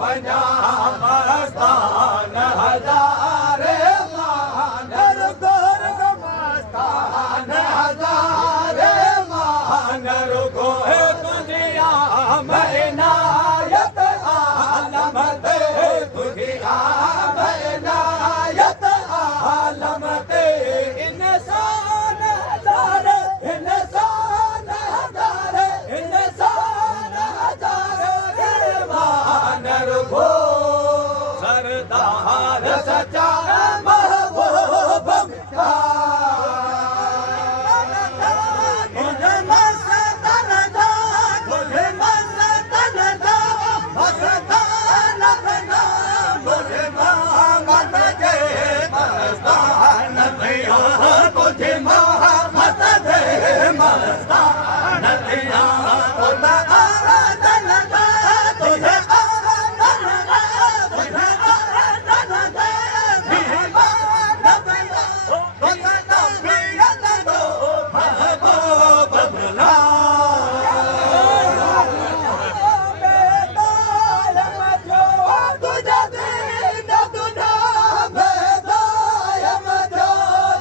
वञा मस्तान हज़ारे मानर गोर्ग मस्तान हज़ारे मानर गोहे तुझी आमद इनायत आलम ते तुझी आमद इनायत आलम ते इंसान हज़ारे इंसान हज़ारे इंसान हज़ारे मानर गो सरदार सचा महबूब मिठा तुझे मस्तान दा तुझे मस्तान दा मस्तान बना तुझे मोहम्मद के मस्तान भैया तुझे मोहम्मद दे मस्तान दिया खुदा आराधन दा तुझे आराधन दा तुझे आराधन दा मेहमान भैया खुदा तबीयत दो महबूब बुला तुझे दीन दुनिया बेदायम जो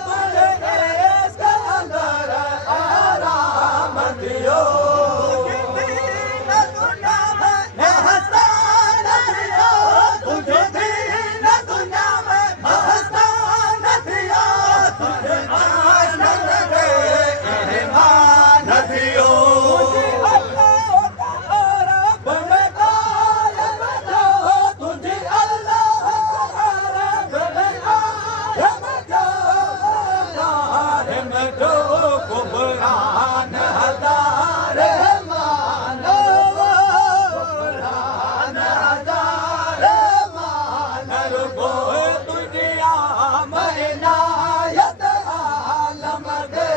तुझे इश्क अंदर आराम दियो दीन दुनिया में महस्तान दियो तुझे दीन दुनिया में महस्तान दियो तुझे आनंद दे ईमान दियो तुझे अल्लाह जो कुबरान हज़ारे मानव कुबरान हज़ारे मानर गो तुझी आमद इनायत आलम दे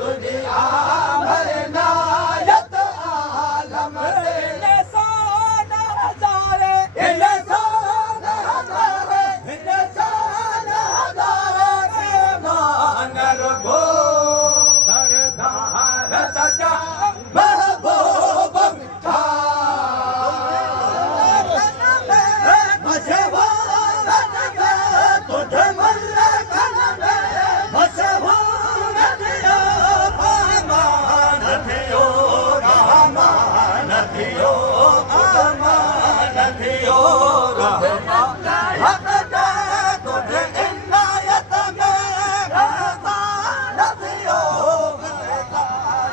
तुझी आमद इनायत आलम दे इंसान हज़ारे इंसान हज़ारे इंसान हज़ारे मानर गो सरदार सचा महबूब मिठा मशहूर तुझे मल्लक मशहूर दियो अमान दियो रहमान दियो अमान दियो रहमान तुझे इनायत में रहमान दियो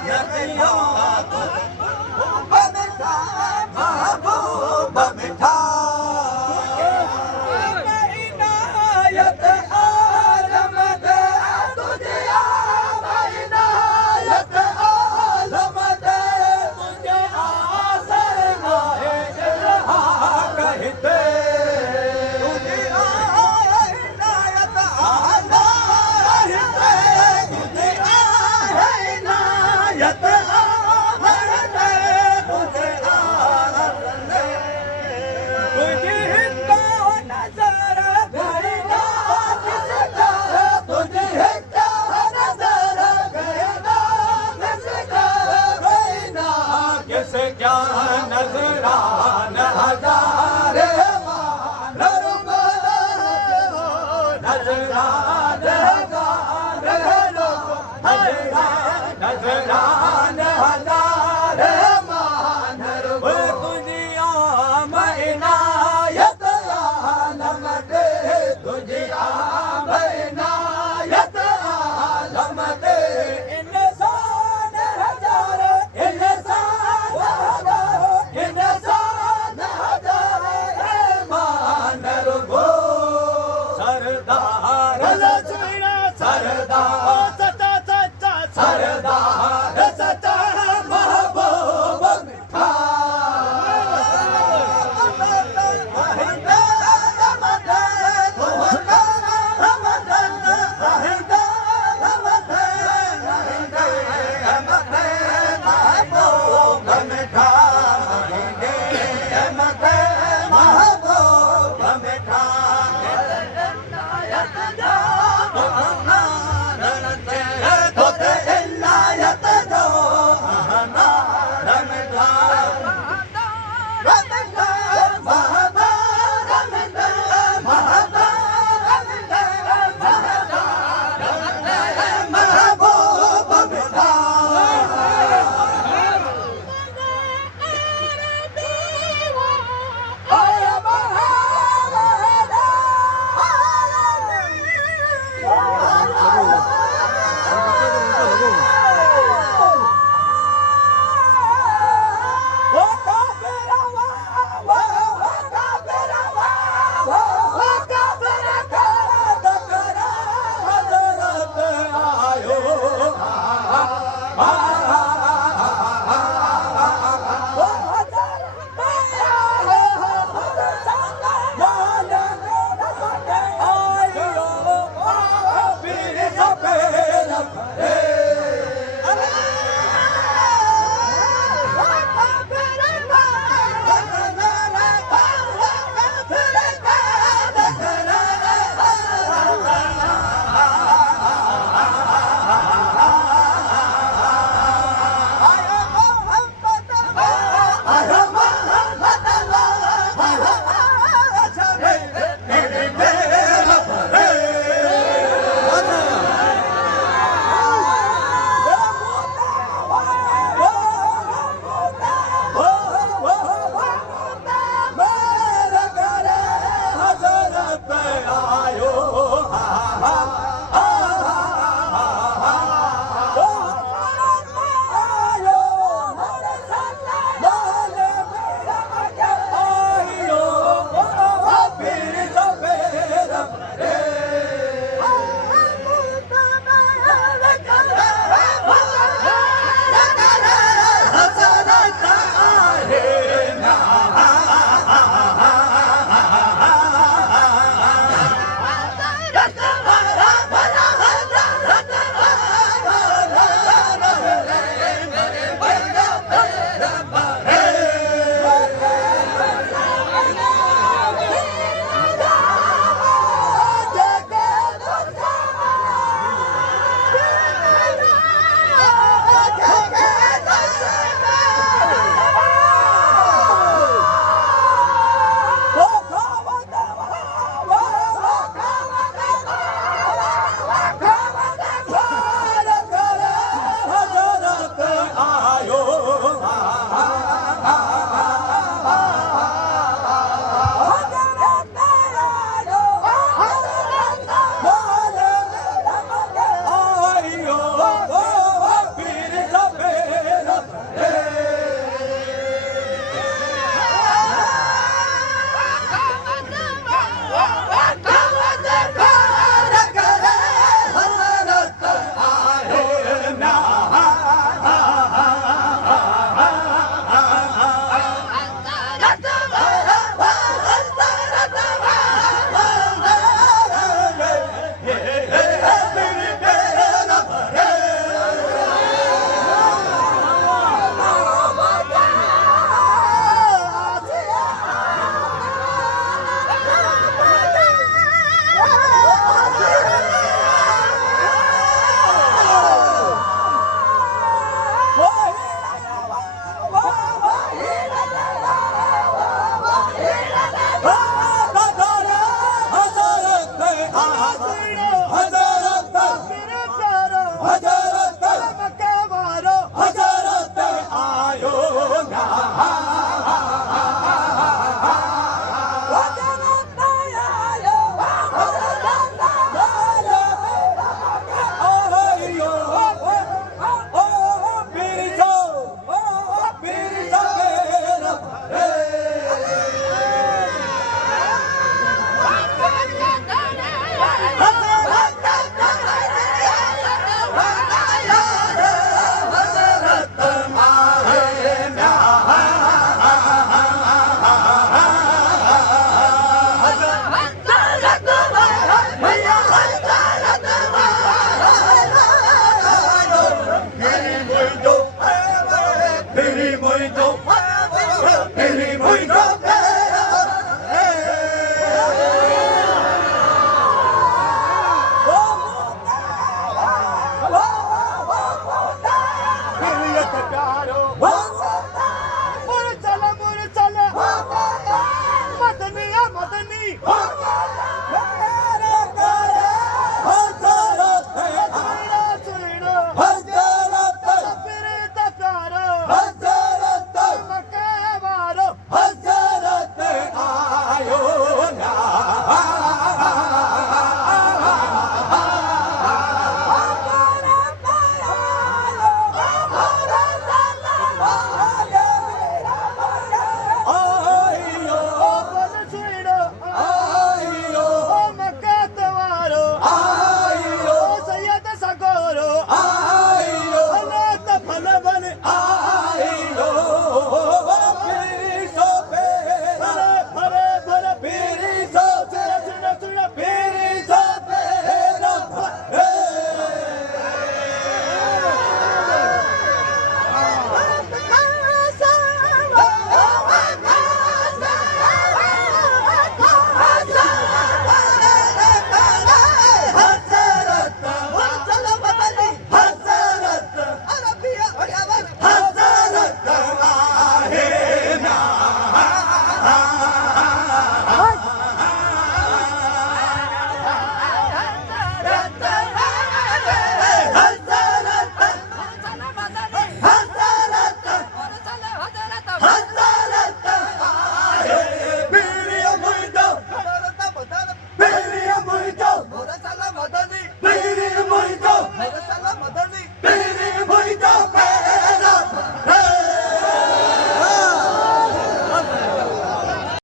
यदियो महबूब मिठा महबूब मिठा इनायत आलम दे तुझे इनायत आलम दे तुझे आसर नाहे इल्हा कहते तुझे इनायत आलम कहते तुझे इनायत आलम दे तुझे आलम दे तुझे हिंदा नजर गईना किसका तुझे हिंदा नजर गईना किसका गईना किसका नजरान हज़ारे मानर गो नजरान हज़ारे लो नजरान हज़ारे